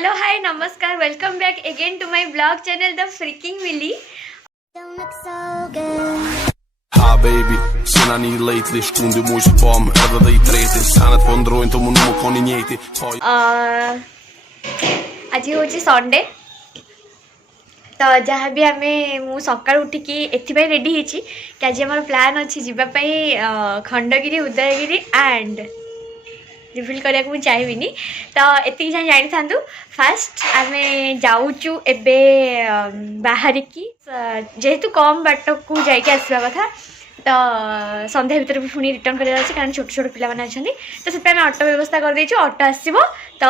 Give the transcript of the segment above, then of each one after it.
Hello hi नमस्कार welcome back again to my blog channel the freaking मिली। Hi baby, cena ni lately, stundi mu që pom, edhe dhe I treti, sanet po ndrojnë të mund më koni njeti. आज हूँ Sunday तो जहाँ भी आम मु सका उठिकी एपाई ready होती कि आज आम प्लान अच्छी जावाई खंडगिरी उदयगिरी एंड रिविल करने को चाहिए तो एति जानी था। फास्ट आम जाऊँ एबे बाहरिकी जेहेतु कम बाट को जाइए आसवा कथा तो संध्या भीतर भी पुणी रिटर्न करार कारण छोट छोट पिला मैंने अच्छा तो से ऑटो व्यवस्था कर देचु ऑटो आसो तो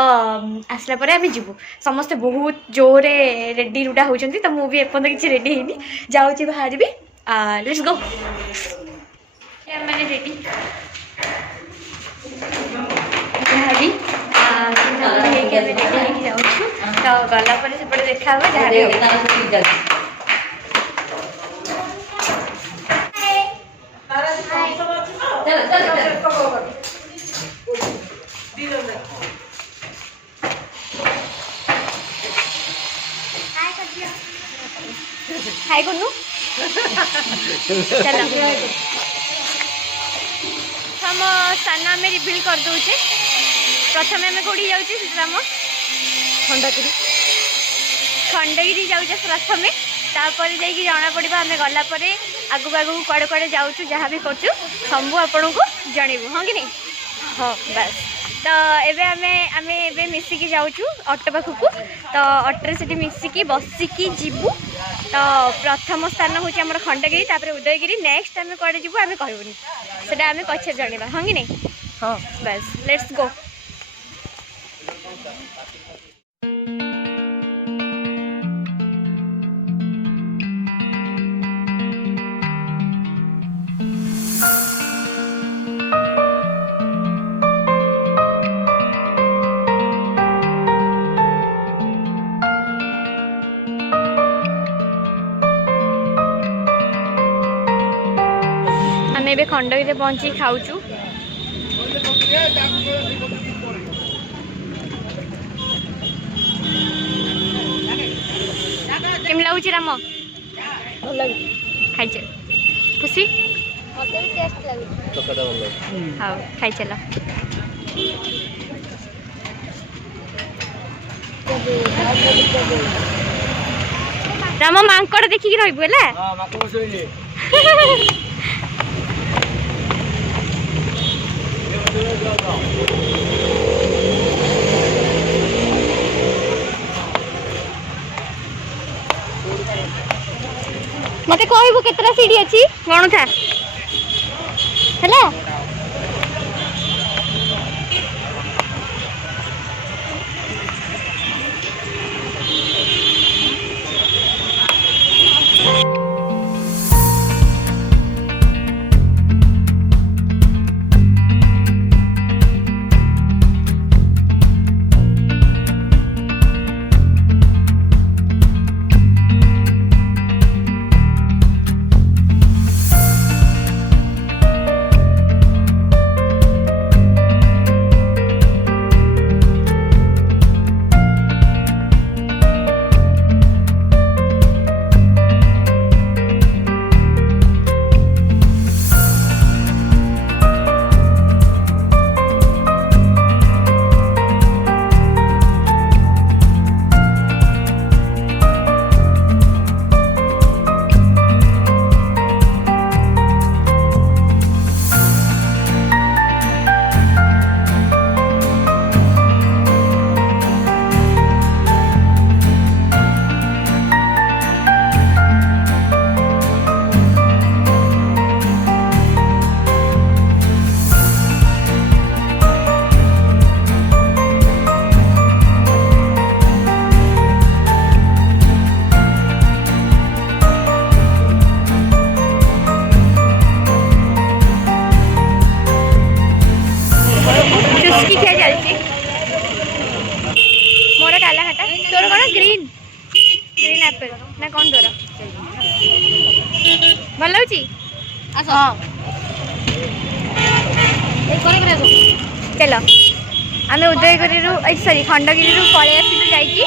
आसला पर आम जीवु समस्ते बहुत जोरे रेडी रुडा होती तो मुझे एपर्त किसी रेडी होनी जाऊँगी बाहर भी लेट्स गो मैंने रेडी जहाँ भी रेडी जाऊँ तो गलापर से देखा जहाँ हाय गुन्नू चलो हम स्थान आम रिविल कर दूचे प्रथम आम कौटी जाम खंडगिरी खंडगिरी जाऊे प्रथम तापर जाकि जना पड़ा आम गलापर आगू आगू कड़े कड़े जाऊँ जहाँ भी करूँ सब आपण को जनइबू हाँ कि नहीं हाँ बस तो एबे आमे एबे मिसिकी जाऊँ ऑटो पाखक तो ऑटो से मिसिकी बसिकी जीवु तो प्रथम स्थान हूँ आम खंडगिरी तापर उदयगिरी नेक्स्ट आम कड़े जीवु आम कहबुनी से आम पछे जाना हाँ कि नहीं हाँ बस लेट्स गो। आमे खंडगिरी पहुँची खाऊचु केम लगुच राम खाई खुशी हाँ खाई चल राम मांकड़ देखिकी रही है मत कहबू केतरा सीढ़ी अच्छी गणु था है भल चलो आम उदयगिरी सॉरी खंडगिरी पलि आसिलु जाइकी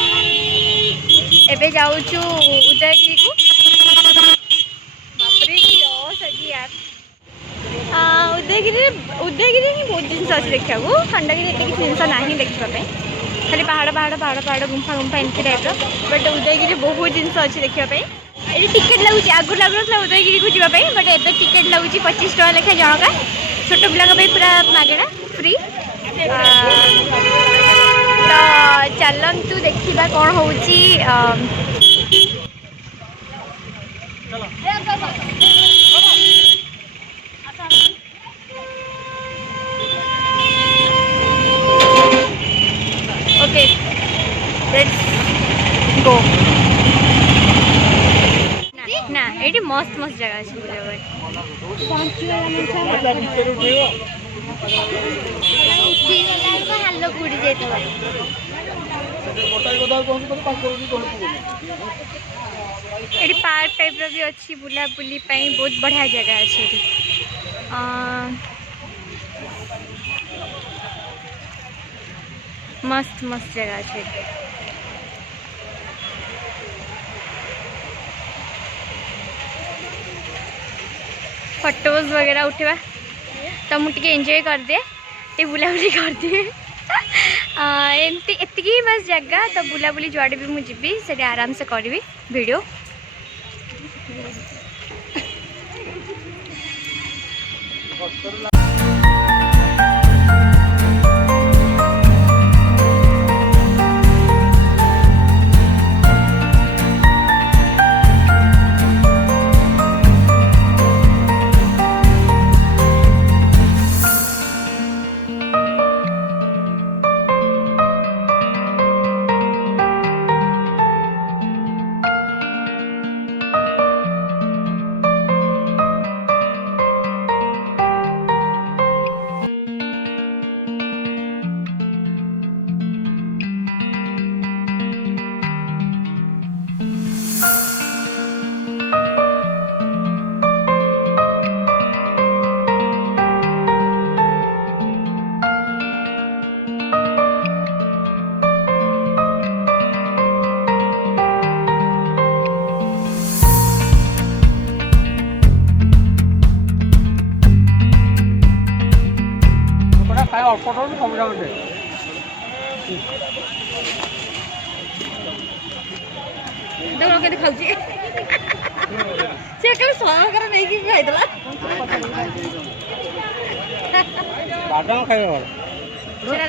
एबे जाऊचु उदयगिरी को बापरे की लॉस अजी यार उदयगिरी ही बहुत जिन अच्छे देखा खंडगिरी एत किसी जिन ना देखापी खाली पहाड़ पहाड़ पहाड़ पहाड़ गुंफा गुंफा एमती टाइप बट उदयगिरी बहुत जिन अच्छे देखापी ये टिकेट लगुच आगु लगुना उदयगिरी को जावाई बट ए टिकेट लगुच 25 टका लेखा जनका छोट पिला पूरा मागेड़ा फ्री तो चलतु देखा कौन हो ओके लेट्स गो ना ये मस्त मस्त जगह अच्छे हाल बुड़ी जाए ये पार्क टाइप भी अच्छी बुला बुली बहुत बढ़िया जगह अच्छे मस्त मस्त जगह अच्छे फोटोज वगैरह उठेवा तो मुझे एंजॉय कर दिए ये बुलाबुली कर दिए एमती एतिकी बस जगह तो बुलाबुली जुआड़े भी मुझे जीवी से आराम से करी वीडियो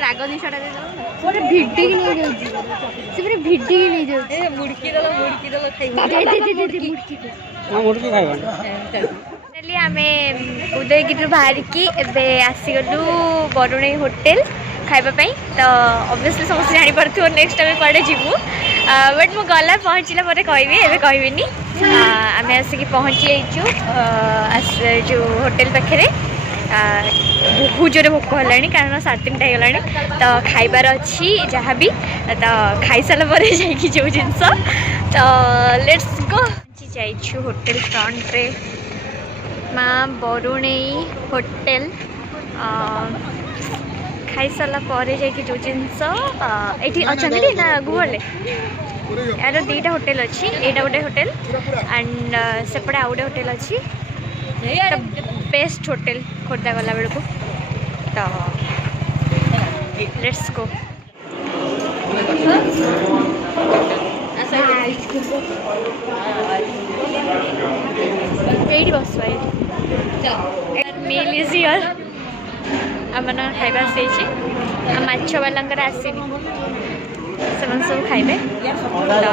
राग जिनसा भिडिकी नहीं जाऊँ भिडिकी नहीं जाऊँ मुड़की आम उदयगिरी बाहर की आसीगलु बरुणई होटेल खाइबापी तो ऑब्वियसली समस्त जापर नेक्स्ट टाइम कड़े जीवु बट मु गला पहुँचला कहबी एवं कहबी आम आसिक पहुँची जाइचु जो होटेल पाखे बहुत जोरे भोक है कारण 3:30 होगलानी तो खाइबार अच्छी जहाँ भी तो खाई सारापर जो जिनस तो लेट्स गो जाइछु होटेल फ्रंट रे माँ बरुणई होटेल खाई सारापर जो जिनस ये अच्छा ना गुगल यार 2टा होटेल अच्छी एटा गोटे होटेल एंड सेपटे आउ गोटे होटेल अच्छी बेस्ट होटेल खोर्धा गला बेलू तो लेट्स गो ये बस मील इज हियर आम खाइबा माछ वाला आसनी से सब खाइबे तो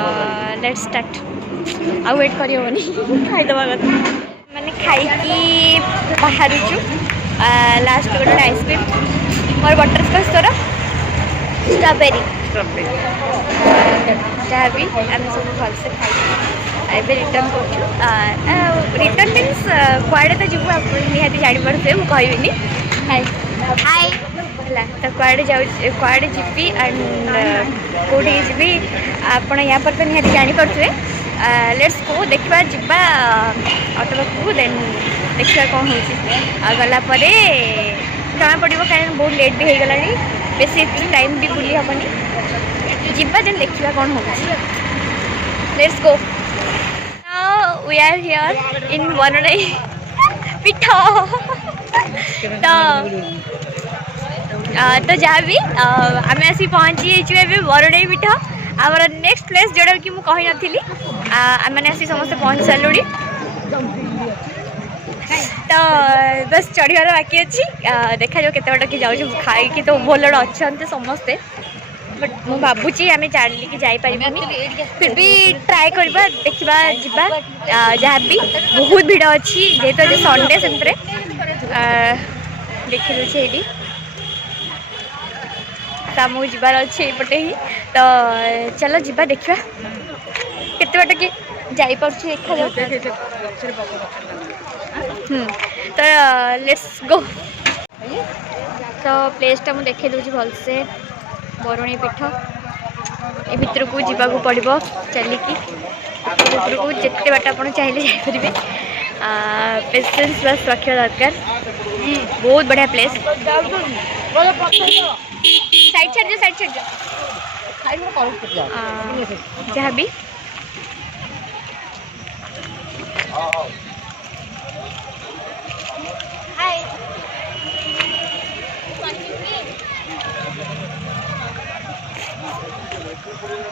लेट्स स्टार्ट आ वेट करनी खाईदबा कथा मैंने खाई बाहर लास्ट गोटे आइसक्रीम मोर बटरस्कच तोर स्ट्रॉबेरी जहाँ भी आम सब भलसे खाई रिटर्न कर रिटर्न मीन्स कुआड़े तो जीव आप निहाती जापे मुझे कहबिनी हाय हाय है तो कुआड़े कुआड़े जीवी एंड कौटी जी आप यहाँ पर तो निहाती जापे लेट्स गो देखा जा ऑटो पाखु देन देखा कौन हो गलापर जना पड़ो कहीं बहुत लेट भी हो गला बेसी टाइम भी बुली हेनी जीवा देन देखा कौन हो let's go we are here in बरुणेई पीठ तो जहाँ भी आम आसी पहुँची बरुणेई पीठ आमर नेक्स्ट प्लेस जोड़ा कि मुझे कही नी मैंने आसी समस्त पहुँच सारूँ तो बस चढ़ार बाकी अच्छी देखा जाओ केते बाट कि जाऊँ खाई तो ओभरलोड अच्छा समस्ते बट मु भावुची आम चलिकी जापर फिर भी ट्राए करवा देखा जावा जहाँ भी बहुत भिड़ अच्छी जेहेतु आज संडे से देखी दूसरे ये आमको जबार अच्छे यपटे ही तो चलो जीवा देखा केते बाट कि जापर देखा जाओ तो लेट्स गो तो प्लेसटा मुझे देखे दूसरी भलसे बरुणेई पीठ ए भितर को जीवाक पड़ो चलिकी भितर को जिते बाट आप चाहिए जापर पेसेंस बस रखा दरकार बहुत बढ़िया प्लेस साइड छाड़ जहाँ भी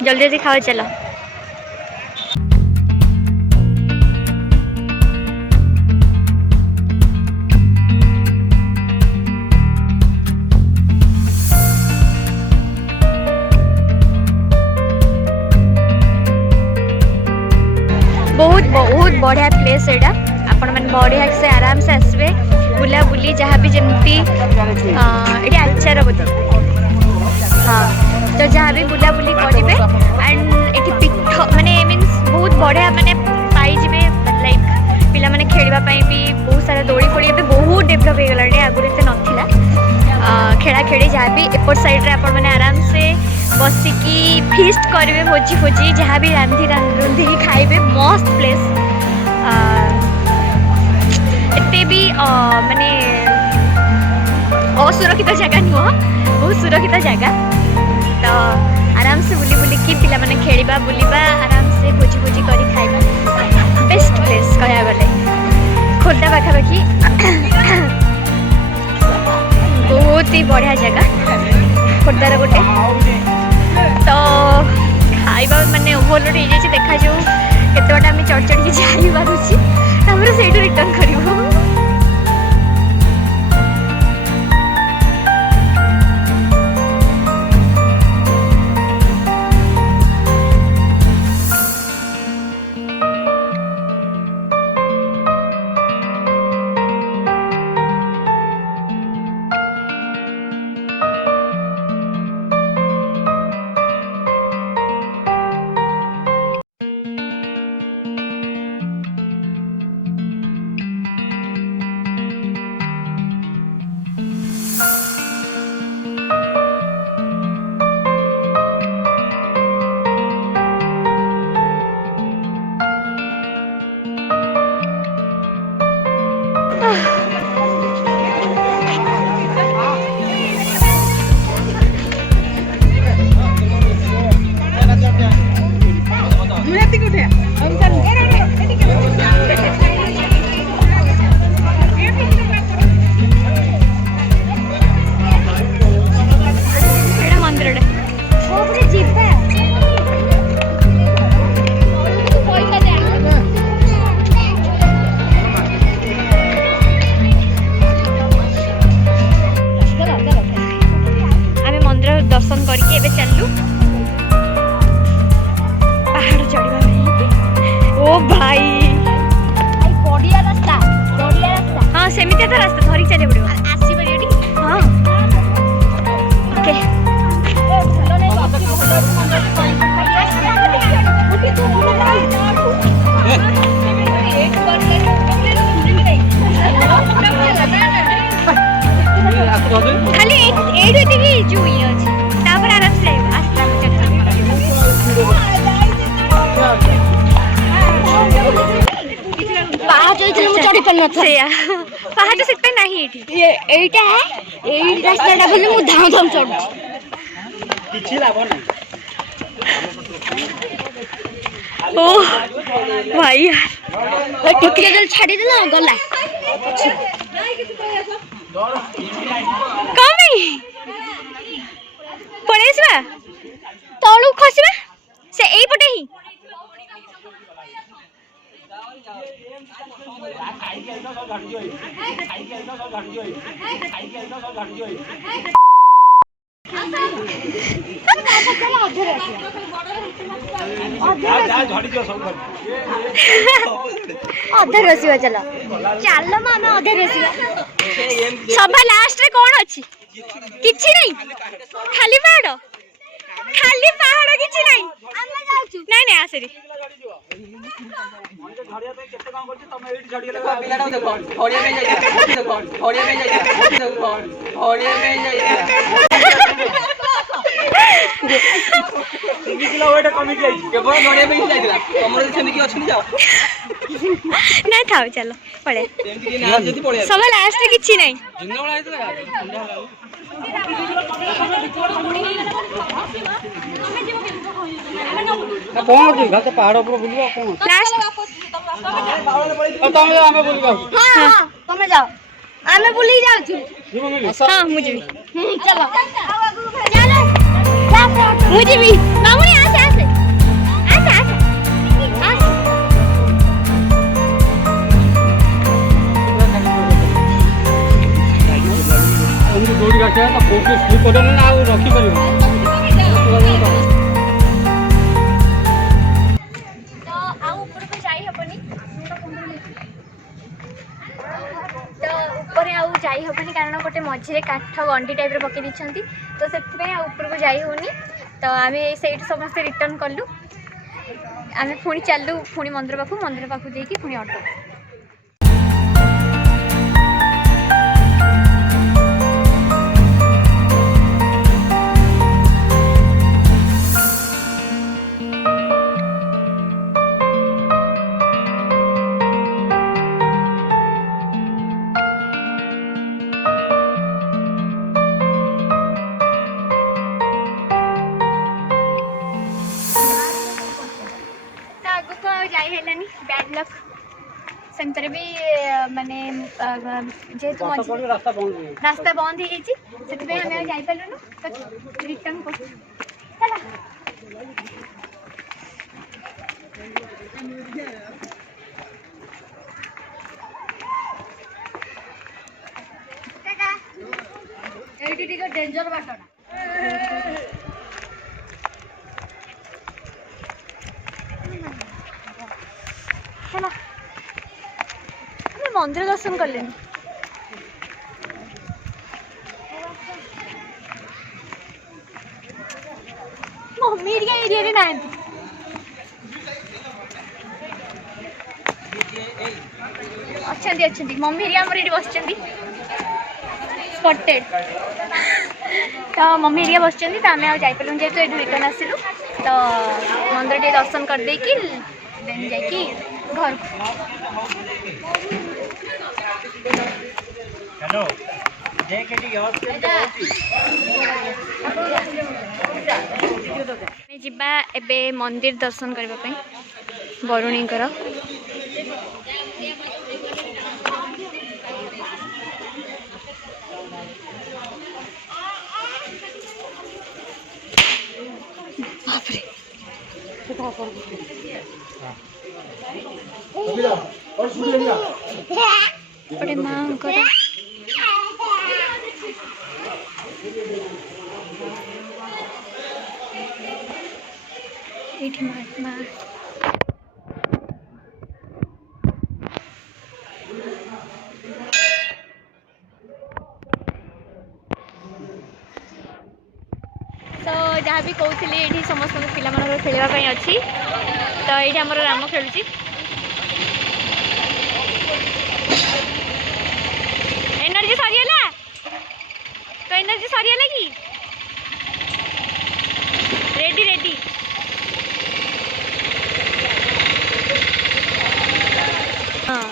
जल्दी जल्दी खाओ चलो बहुत बहुत बढ़िया प्लेस एटा आपण मैंने बढ़िया से आराम से आसबे बुला बुली जहाँ भी जमती ये आचार बोधे हाँ तो जहाँ भी बुला बुली करेंगे एंड ये पीठ माने मीन्स बहुत बढ़िया माने पाइबे लाइक पिला माने खेलवा भी बहुत सारा दौड़ी फोड़ी ए बहुत डेभलप हो गला आगुरी एत नाला खेला खेली जहाँ भी एपट साइड्रे आपण मैंने आराम से बसिकी फिस्ट करेंगे भोजी भोजी जहाँ भी रांधि रांधिकी खाइबे मस्त प्लेस एते भी माने असुरक्षित जगह नुह बहुत सुरक्षित जगह तो आराम से बुली बुलिकी पिला माने खेलिबा बुलिबा आराम से भोजी भोजी करी खाइबा बेस्ट प्लेस कह गले खोर्धा पाखापाखि बहुत ही बढ़िया जगह खोर्धार गोटे तो खाइबा माने ओभरलोड हो जाए देखा जाऊ केते बाटा आम चढ़ चढ़ी जाई पारुछि तापर सेठू रिटर्न करिवो पाहाड़ से नहीं ये एटा है एई रास्ताटा बोले मु धाम धाम चढ़ किछि लाभ नहीं ओ भाई यार टिकले जल छाड़ी देला गला कमी पळेसबा तळु खसबा से एई पटे ही अधे रसिवा चलो चलो मामा अधे रसिवा सभा लास्ट रे कोन अछि किछि नहीं खाली पहाड़ किछि नहीं आमे जाउछु नहीं नहीं आसरी झड़िया पे केते काम करछि तमे एठी झड़िया लगा पिलाडा देखो झड़िया पे जाइया देखो झड़िया पे जाइया देखो झड़िया पे जाइया 3 किलो वेट कमी जाई केवल झड़िया पे जाइला हमर सेमी की अछि जाओ नहीं थाओ चलो पड़े सेमी की ना जदी पड़े सब लास्ट रे किछि नहीं जिंदा बड़ा आइतला कौन घाट पहाड़ ऊपर बुलवा कौन लास्ट तमे आमे बुलवा हां तुम जाओ आमे बुली जाउछु हां मुझे भी चलो चलो मुझे भी मामुनी आसे आसे आसे आसे हमने दौड़ी गाछे त फोकस स्लिप पड़े ना आ रखी परिबो जाई हबनी कारण गोटे मझे काठ गंडी टाइप पकई दी तो से ऊपर को जाई होनी तो आम से समस्त रिटर्न कलु आम पुणी चलू पुणी मंदिर पाखु देकी पुणी ऑटो बैड लक सेंटर भी माने जेहेतु रास्ता बंद हो जाई पालुनु रिटर्न कर डेंजर बाटना चलो मंदिर दर्शन कले मम्मी एरिया रे ना अच्छा मम्मी एरिया हमर एडी बसचंदी स्पॉटेड तो मम्मी एरिया बसचंदी तो आमे आ जाई पलु जेतु एडु रिटर्न आसिलु तो मंदिर टे दर्शन कर दे कि देन जाई कि घर हेलो जे केटी गस के जिबा एबे मंदिर दर्शन करबा पई बरुणी कर बापरे बड़े मां कर एठी महात्मा तो जहाँ भी कहते ये समस्त पिला खेलवाई अच्छी तो ये आम राम खेलुची एनर्जी सरीगला तो एनर्जी सरीगला कि रेडी रेडी हाँ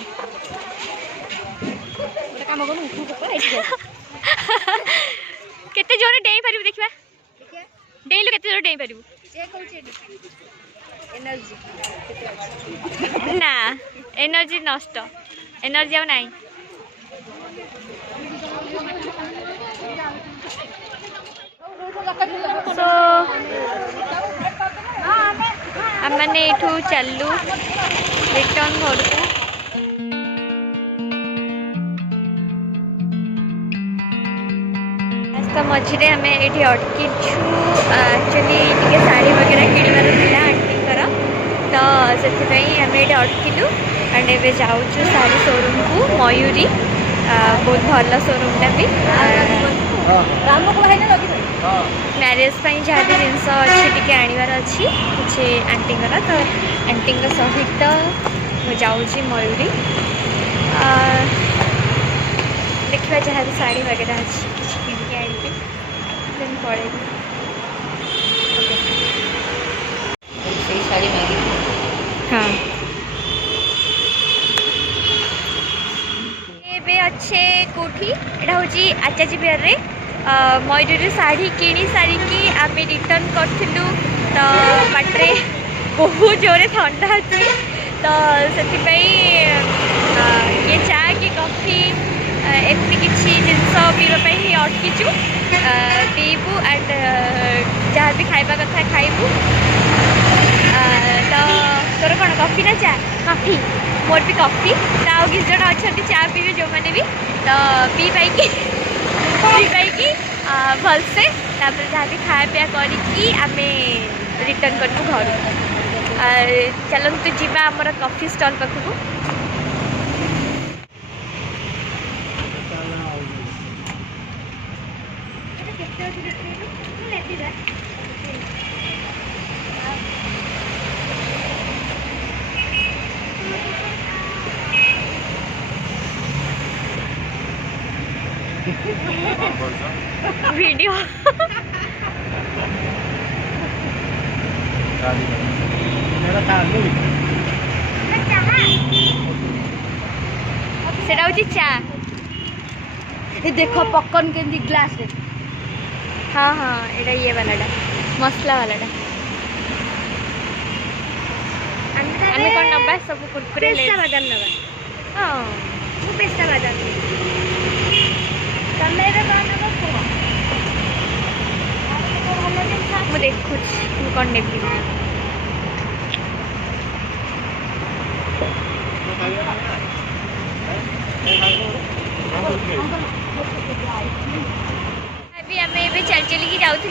डेई पारू ना एनर्जी नष्ट एनर्जी आउ नाई सो आमने एठू चलू रिटर्न घर को रास्ता मझे आम ये अटकीचु एक्चुअली टे शाढ़ी वगैरह किणवार था आंटीकर तो से आम ये अटकिलु एंड एवं जाऊँ शाढ़ी शोरूम को मयूरी बहुत भल शोरूमटा भी मैरेज जहाँ भी जिनस अच्छी टे आनबार अच्छी किसी आंटीकर तो आंटी सहित मुझे जाऊँगी मयूरी देखा जहाँ भी शाढ़ी वगैरह अच्छी किसी किणिक आनी देन पड़ेगी हाँ एबे अच्छे कोठी एटा होची आचार्य बिहार रे मयूरी शाढ़ी किणी सारिकी आम रिटर्न करूँ तो बाटे बहुत जोरे ठंडा अच्छी तो से ये चा कि कॉफी एमती किसी जिनस पीवाई ही अटकीचु पीबू एंड जहाँ भी खाइबा कथा खाइबू तो तोर कौन कॉफी ना चा कॉफी मोर भी कॉफी तो आउ किसी जन अच्छा चा पीबे जो मैंने भी तो पी पाई भलसे जहाँ भी खाया पिया करी आम रिटर्न करूँ घर चलतु जीवा आमर कॉफी स्टॉल पाखक वीडियो सेटा होची चा ये देखो पॉपकॉर्न के ग्लास है हाँ हाँ एटा ये वालाटा मसला वालाटा आमे कोन नबा सब कुरकुरे ले पेस्ता बादाम नबा हां वो पेस्ता बादाम तमेरे बादाम को मु देखु मु कोन नेबी अभी आम ए चल चलिकी जाऊँ तो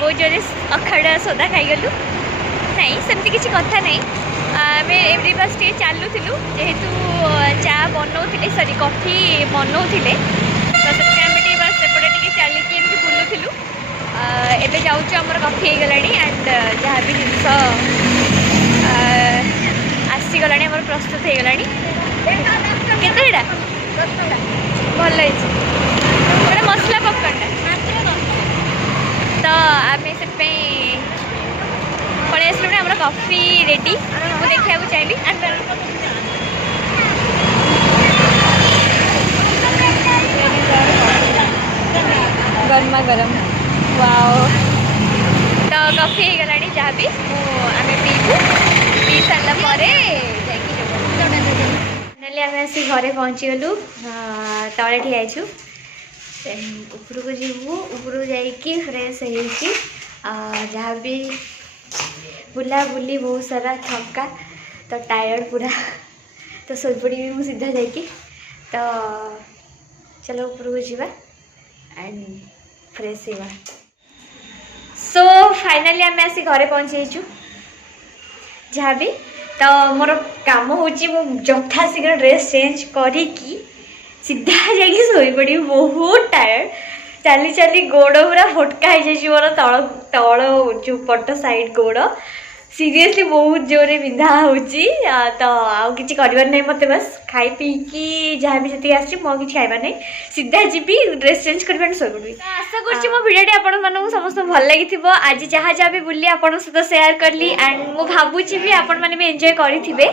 बहुत जोरे अखाड़ा सोदा खाईगलु नहीं सेमती किसी कथा नहीं आम एवरी बस टे चलुलु जेहेतु चा बनाऊे सॉरी कॉफी बनाऊे तो से बस सेपटे टे चलिकी एमती बुलूलु एबे जाऊँ आमर कॉफी हो गला एंड जहाँ भी जिनस आसीगला आमर प्रस्तुत हो गला केतेटा भल गोटे मसला पॉपकॉर्न तो आम से पलि आसलु आम कॉफी रेडी मुझे देखा चाहिए गर्मा गरम वाओ तो कॉफी हो गला जहाँ भी आम पीबू पी सारा आम आसी घरे पहुँची गलु तले ठियाइछु ऊपर को जीवु ऊपर जाइकी फ्रेश हो जहाँ भी बुला बुली बहुत सारा थका तो टायर्ड पूरा तो सोपड़ी भी मुझे सीधा जाइकी तो चलो ऊपर को जीवा एंड फ्रेश हुआ सो फाइनली आम आसी घरे पहुँची जहाँ भी तो मोर काम हूँ जथा शीघ्र ड्रेस चेंज करी सीधा जाकि शोपड़ी बहुत टायर्ड चली चली गोड़ पूरा फोटका हो मोर तल तल जो पट साइड गोड़ सीरियसली बहुत जोरे बिंधा होची तो आउ किसी कर मत बस खाई पीकी जहाँ भी जी आसी किसी खाइबा नहीं सीधा जीवी ड्रेस चेंज कर शोपड़ी आशा कर मो भिडियोटी आपण समस्त भल लगी आज जहाँ जहाँ भी बुली आपण सहित सेयार कली एंड मु भावुची भी आपण मैंने भी एंजॉय करेंगे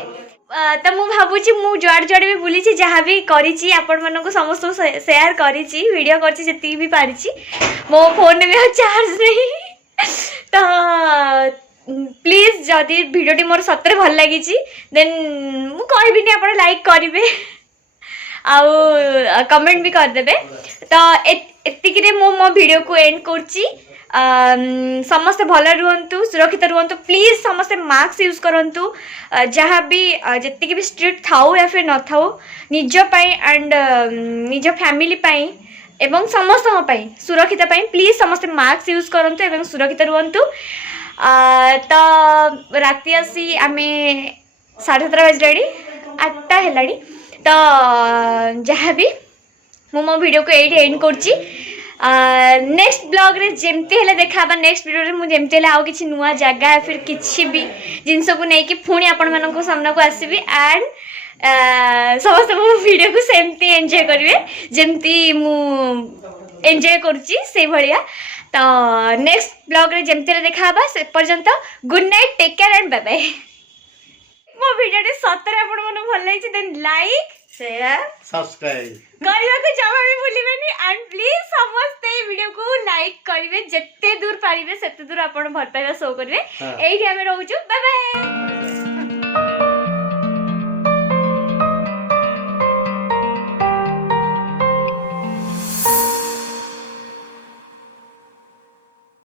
तो मु भावुची मु जुआड़ जुआड़ भी बुली जहाँ भी करी आपण मानक समस्त सेयार करी वीडियो कर भी पारी मो फोन में भी चार्ज नहीं तो प्लीज जदि भिडियोटी मोर सतरे भल लगी देन मु कहबिनी आप लाइक करेंगे आउ कमेंट भी करदेवे। तो एतिक मो वीडियो को एंड करची। समस्ते भल रुहतु सुरक्षित रुहतु प्लीज समस्ते मास्क यूज करंतु जहाँ भी जितकी भी स्ट्रीट थाउ या फिर न थाउ निज पाई एंड निज फैमिली पाई एवं समस्त सुरक्षित पाई प्लीज समस्ते मास्क यूज करंतु एवं सुरक्षित रुहतु। तो राति आसी आमे 7:30 बजलानी 8टा हेलानी। तो जहाँ भी मो वीडियो को एंड करची। नेक्स्ट ब्लॉग रे जेमती हेले देखा नेक्स्ट वीडियो रे मु जेमती हेले आउ किछि नुआ जगह या फिर किछि भी जिनस को नहीं कि पुणी आपण मानको सामना को आसीबी एंड समस्त मो वीडियो को सेमती एंजॉय करिवे जेमती मु एंजॉय करची से भलिया। तो नेक्स्ट ब्लॉग रे जेमती हेले देखा से पर्यंत good night take care and bye bye. मो वीडियो रे सतरे आपण मन भल लागिछि देन लाइक शेयर सब्सक्राइब करबा को जमा भी भूलिबेनी एंड प्लीज समस्त वीडियो को लाइक करिवे जत्ते दूर पारिबे सेते दूर आपण भल पाइबा शो करिवे। एही हम रहउछु बाय बाय।